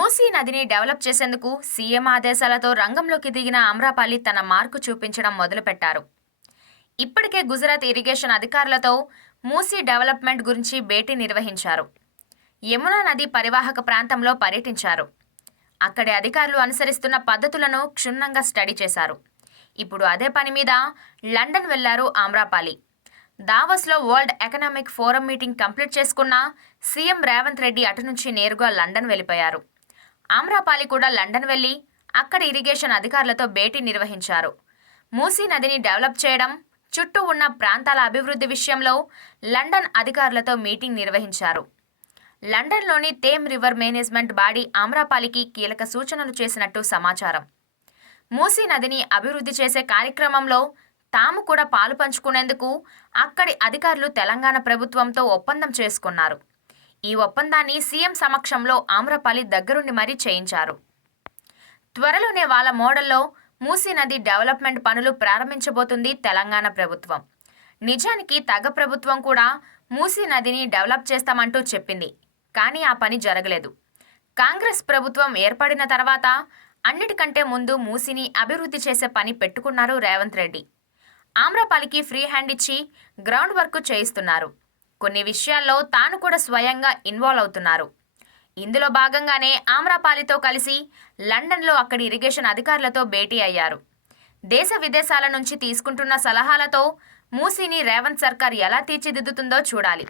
మూసీ నదిని డెవలప్ చేసేందుకు సీఎం ఆదేశాలతో రంగంలోకి దిగిన ఆమ్రాపాలి తన మార్కు చూపించడం మొదలుపెట్టారు. ఇప్పటికే గుజరాత్ ఇరిగేషన్ అధికారులతో మూసీ డెవలప్మెంట్ గురించి భేటీ నిర్వహించారు. యమునా నది పరివాహక ప్రాంతంలో పర్యటించారు. అక్కడి అధికారులు అనుసరిస్తున్న పద్ధతులను క్షుణ్ణంగా స్టడీ చేశారు. ఇప్పుడు అదే పని మీద లండన్ వెళ్ళారు Amrapali దావస్లో world economic forum meeting complete చేసుకున్న సీఎం రేవంత్ రెడ్డి అటు నుంచి నేరుగా లండన్ వెళ్ళిపోయారు. ఆమ్రాపాలి కూడా లండన్ వెళ్ళి అక్కడి ఇరిగేషన్ అధికారులతో భేటీ నిర్వహించారు. మూసీ నదిని డెవలప్ చేయడం చుట్టూ ఉన్న ప్రాంతాల అభివృద్ధి విషయంలో లండన్ అధికారులతో మీటింగ్ నిర్వహించారు. లండన్లోని తేమ్ రివర్ మేనేజ్మెంట్ బాడీ ఆమ్రాపాలికి కీలక సూచనలు చేసినట్టు సమాచారం. మూసీ నదిని అభివృద్ధి చేసే కార్యక్రమంలో తాము కూడా పాలు పంచుకునేందుకు అక్కడి అధికారులు తెలంగాణ ప్రభుత్వంతో ఒప్పందం చేసుకున్నారు. ఈ ఒప్పందాన్ని సీఎం సమక్షంలో ఆమ్రపాలి దగ్గరుండి మరీ చేయించారు. త్వరలోనే వాళ్ళ మోడల్లో మూసీ నది డెవలప్మెంట్ పనులు ప్రారంభించబోతుంది తెలంగాణ ప్రభుత్వం. నిజానికి తగ ప్రభుత్వం కూడా మూసీ నదిని డెవలప్ చేస్తామంటూ చెప్పింది. కానీ ఆ పని జరగలేదు. కాంగ్రెస్ ప్రభుత్వం ఏర్పడిన తర్వాత అన్నిటికంటే ముందు మూసిని అభివృద్ధి చేసే పని పెట్టుకున్నారు రేవంత్ రెడ్డి. ఆమ్రపాలికి ఫ్రీ హ్యాండ్ ఇచ్చి గ్రౌండ్ వర్క్ చేయిస్తున్నారు. కొన్ని విషయాల్లో తాను కూడా స్వయంగా ఇన్వాల్వ్ అవుతున్నారు. ఇందులో భాగంగానే ఆమ్రపాలితో కలిసి లండన్లో అక్కడి ఇరిగేషన్ అధికారులతో భేటీ అయ్యారు. దేశ విదేశాల నుంచి తీసుకుంటున్న సలహాలతో మూసీని రేవంత్ సర్కార్ ఎలా తీర్చిదిద్దుతుందో చూడాలి.